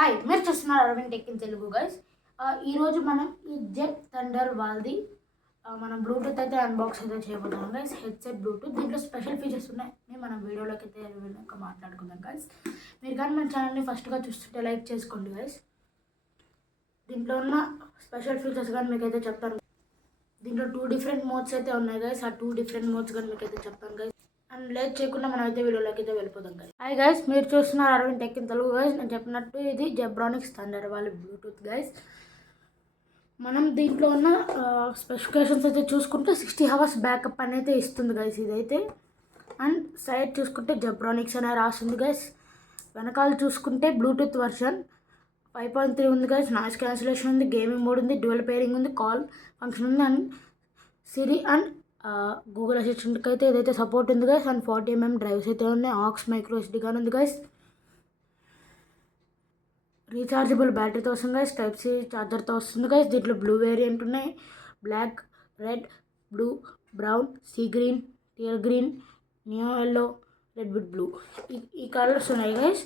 Hi, మీరు చూస్తున్నారు Aravind tech in Telugu guys. ఈరోజు మనం ఈ జెట్ థండర్ వాళ్ళది మనం బ్లూటూత్ అయితే అన్బాక్స్ అయితే చేయబోతున్నాం గైస్. హెడ్సెట్ బ్లూటూత్ దీంట్లో స్పెషల్ ఫీచర్స్ ఉన్నాయి. మనం వీడియోలోకి అయితే వెళ్ళాక మాట్లాడుకుందాం గైస్. మీరు కానీ మన ఛానల్ని ఫస్ట్గా చూస్తుంటే లైక్ చేసుకోండి గైస్. దీంట్లో ఉన్న స్పెషల్ ఫీచర్స్ కానీ మీకైతే చెప్తాను. దీంట్లో 2 డిఫరెంట్ మోడ్స్ అయితే ఉన్నాయి గైస్. ఆ 2 డిఫరెంట్ మోడ్స్ కానీ మీకైతే చెప్తాను గైస్. అండ్ లేట్ చేయకుండా మనం అయితే వీడియోలోకి అయితే వెళ్ళిపోదాం గైస్. హాయ్ గైస్, మీరు చూస్తున్నారు Aravind tech in Telugu guys. నేను చెప్పినట్టు ఇది జెబ్రానిక్స్ థండర్ వాళ్ళ బ్లూటూత్ గైస్. మనం దీంట్లో ఉన్న స్పెసిఫికేషన్స్ అయితే చూసుకుంటే 60 hours బ్యాకప్ అనేది ఇస్తుంది గైస్ ఇదైతే. అండ్ సైడ్ చూసుకుంటే జెబ్రానిక్స్ అనే రాస్తుంది గైస్. వెనకాల చూసుకుంటే బ్లూటూత్ వర్షన్ 5.3 ఉంది గైస్. నాయిస్ క్యాన్సిలేషన్ ఉంది, గేమింగ్ మోడ్ ఉంది, డ్యూయల్ పేరింగ్ ఉంది, కాల్ ఫంక్షన్ ఉంది, అండ్ సిరి అండ్ గూగుల్ అసిస్టెంట్కి అయితే ఇదైతే సపోర్ట్ ఉంది గైస్. అండ్ 40mm డ్రైవ్స్ అయితే ఉన్నాయి. ఆక్స్ మైక్రో ఎస్డి కానీ ఉంది గైస్. రీఛార్జబుల్ బ్యాటరీతో వస్తుంది గైస్. టైప్ సి ఛార్జర్తో వస్తుంది గైస్. దీంట్లో బ్లూ వేరియంట్ ఉన్నాయి, black, red, blue, brown, sea green, tear green, neo yellow, red with blue ఈ కలర్స్ ఉన్నాయి గైస్.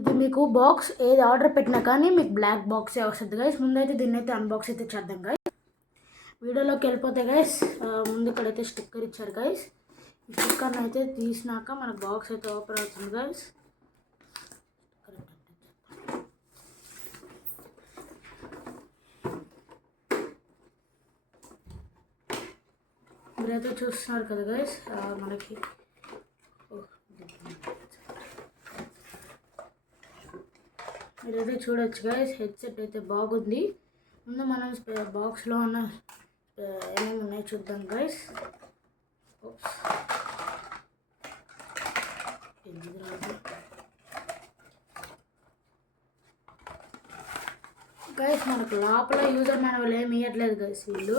ఇది మీకు బాక్స్ ఏది ఆర్డర్ పెట్టినా కానీ మీకు బ్లాక్ బాక్సే వస్తుంది గైస్. ముందైతే దీన్ని అయితే అన్బాక్స్ అయితే చేద్దాం గైస్. వీడియోలోకి వెళ్ళిపోతే గైస్, ముందు ఇక్కడైతే స్టిక్కర్ ఇచ్చారు గైస్. ఈ స్టిక్కర్ని అయితే తీసినాక మన బాక్స్ అయితే ఓపెన్ అవుతుంది గైస్. మీరైతే చూస్తున్నారు కదా గైస్, మనకి మీరైతే చూడొచ్చు గైస్. హెడ్సెట్ అయితే బాగుంది. ముందు మనం బాక్స్లో ఉన్న ఏమేమి ఉన్నాయో చూద్దాం గైస్. గైస్ మనకు లోపల యూజర్ మాన్యువల్ ఏమి ఇవ్వట్లేదు గైస్. వీళ్ళు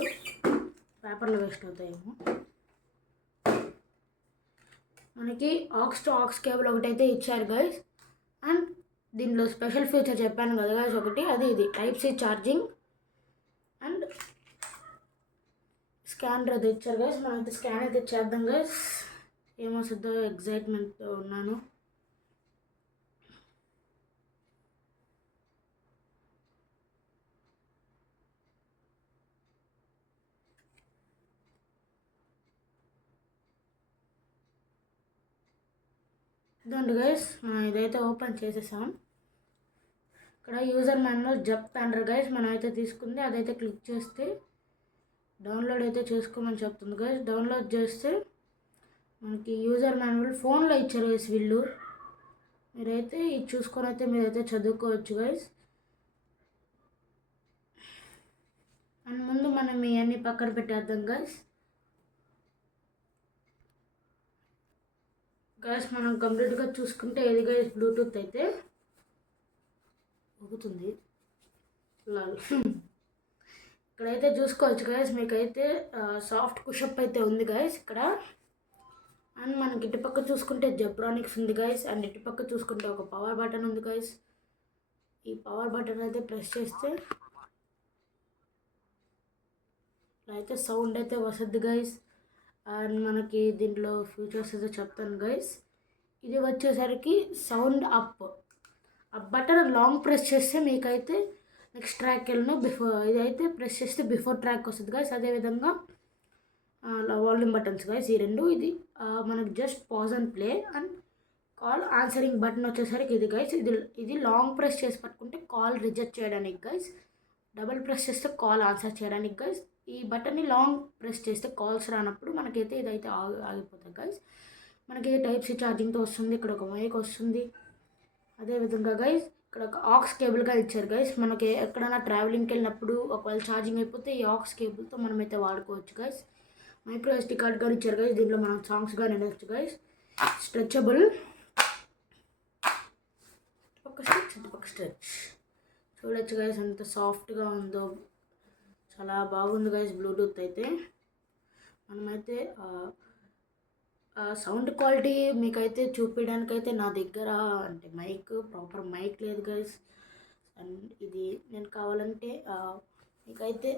పేపర్లు వేస్ట్ అవుతాయేమో. మనకి ఆక్స్ టు ఆక్స్ కేబుల్ ఒకటైతే ఇచ్చారు గైస్. అండ్ దీంట్లో స్పెషల్ ఫీచర్ చెప్పాను కదా గైస్ ఒకటి, అది ఇది type C charging and scanner అది ఇచ్చారు గైస్. మనం అయితే స్కాన్ అయితే చేద్దాం గైస్. ఏమొస్తుందో ఎగ్జైట్మెంట్తో ఉన్నాను. ఇదండి గైస్, మనం ఇదైతే ఓపెన్ చేసేసాం. ఇక్కడ user manual jet thunder guys మనం అయితే తీసుకుంది. అదైతే క్లిక్ చేస్తే డౌన్లోడ్ అయితే చేసుకోమని చెప్తుంది గైస్. డౌన్లోడ్ చేస్తే మనకి యూజర్ మాన్యువల్ ఫోన్లో ఇచ్చారు గైస్ వీళ్ళు. మీరైతే ఇది చూసుకొని అయితే మీరైతే చదువుకోవచ్చు గైస్. అండ్ ముందు మనం ఇవన్నీ పక్కన పెట్టేద్దాం గైస్. గైస్ మనం కంప్లీట్గా చూసుకుంటే ఇది గైస్ బ్లూటూత్ అయితే ఊగుతుంది. ఇక్కడైతే చూసుకోవచ్చు గైస్, మీకైతే సాఫ్ట్ పుషప్ అయితే ఉంది గైస్ ఇక్కడ. అండ్ మనకి ఇటుపక్క చూసుకుంటే జెబ్రానిక్స్ ఉంది గైస్. అండ్ ఇటుపక్క చూసుకుంటే ఒక పవర్ బటన్ ఉంది గైస్. ఈ పవర్ బటన్ అయితే ప్రెస్ చేస్తే అయితే సౌండ్ అయితే వస్తుంది గైస్. అండ్ మనకి దీంట్లో ఫీచర్స్ అయితే చెప్తాను గైస్. ఇది వచ్చేసరికి sound up button long press చేస్తే మీకైతే నెక్స్ట్ ట్రాక్ వెళ్ళను, ఇదైతే ప్రెస్ చేస్తే బిఫోర్ ట్రాక్ వస్తుంది గైస్. అదేవిధంగా వాల్యూమ్ బటన్స్ గైస్ ఈ రెండు. ఇది మనకి just pause and play. And call answering button వచ్చేసరికి ఇది గైస్. ఇది లాంగ్ ప్రెస్ చేసి పట్టుకుంటే కాల్ రిజెక్ట్ చేయడానికి గైస్. డబుల్ ప్రెస్ చేస్తే కాల్ ఆన్సర్ చేయడానికి గైస్. ఈ బటన్ని లాంగ్ ప్రెస్ చేస్తే కాల్స్ రానప్పుడు మనకైతే ఇదైతే ఆగిపోతుంది గైస్. మనకి టైప్ సి ఛార్జింగ్తో వస్తుంది. ఇక్కడ ఒక మైక్ వస్తుంది. అదేవిధంగా గైస్ ఇక్కడ ఒక ఆక్స్ కేబుల్గా ఇచ్చారు గైస్. మనకి ఎక్కడైనా ట్రావెలింగ్కి వెళ్ళినప్పుడు ఒకవేళ ఛార్జింగ్ అయిపోతే ఈ ఆక్స్ కేబుల్తో మనమైతే వాడుకోవచ్చు గైస్. మైక్రో ఎస్డి కార్డ్ కానీ ఇచ్చారు గైస్. దీంట్లో మనం సాంగ్స్ కానీ వినొచ్చు గైస్. స్ట్రెచబుల్ ఒక స్ట్రెచ్ చూడొచ్చు గైస్ ఎంత సాఫ్ట్గా ఉందో. చాలా బాగుంది గైస్ బ్లూటూత్ అయితే. మనమైతే సౌండ్ క్వాలిటీ మీకైతే చూపించడానికైతే నా దగ్గర అంటే ప్రాపర్ మైక్ లేదు గైస్. అండ్ ఇది నేను కావాలంటే మీకైతే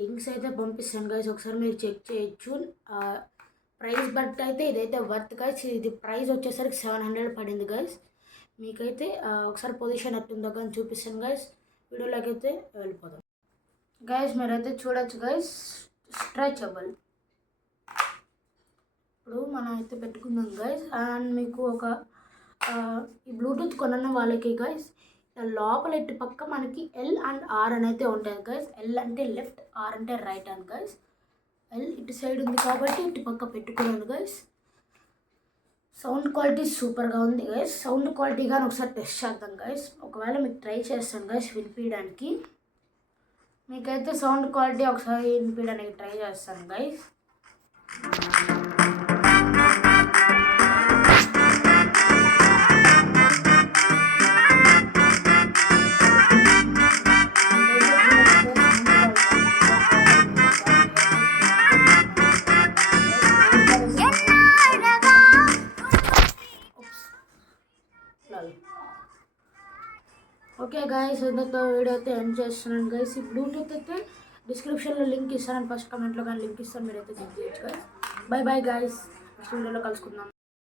లింక్స్ అయితే పంపిస్తాను గైస్, ఒకసారి మీరు చెక్ చేయొచ్చు. ప్రైస్ బట్ అయితే ఇదైతే వర్త్ గైస్. ఇది ప్రైస్ వచ్చేసరికి 700 పడింది గైస్. మీకైతే ఒకసారి పొజిషన్ ఎట్టుందో కానీ చూపిస్తాను గైస్. వీడియోలోకి అయితే వెళ్ళిపోదాం గైస్. మీరైతే చూడొచ్చు గైస్, స్ట్రెచబుల్. ఇప్పుడు మనం అయితే పెట్టుకుందాం గైస్. అండ్ మీకు ఒక ఈ బ్లూటూత్ కొన్న వాళ్ళకి గైస్ లోపల ఇటు పక్క మనకి ఎల్ అండ్ ఆర్ అని అయితే ఉంటుంది గైస్. ఎల్ అంటే లెఫ్ట్, ఆర్ అంటే రైట్ అని గైస్. ఎల్ ఇటు సైడ్ ఉంది కాబట్టి ఇటు పక్క పెట్టుకున్నాను గైస్. సౌండ్ క్వాలిటీ సూపర్గా ఉంది గైస్. సౌండ్ క్వాలిటీ కానీ ఒకసారి టెస్ట్ చేద్దాం గైస్. ఒకవేళ మీకు ట్రై చేస్తాను గైస్ వినిపించడానికి. మీకైతే సౌండ్ క్వాలిటీ ఒకసారి వినిపించడానికి ట్రై చేస్తాను గైస్. ఓకే గైస్, ఇంతతో వీడియో అయితే ఎండ్ చేస్తున్నాను గైస్. ఈ బ్లూటూత్ అయితే డిస్క్రిప్షన్లో లింక్ ఇస్తాను, ఫస్ట్ కమెంట్లో కానీ లింక్ ఇస్తాను, మీరైతే చెక్ చేయొచ్చు guys. By bye guys, next వీడియోలో కలుసుకుందాం.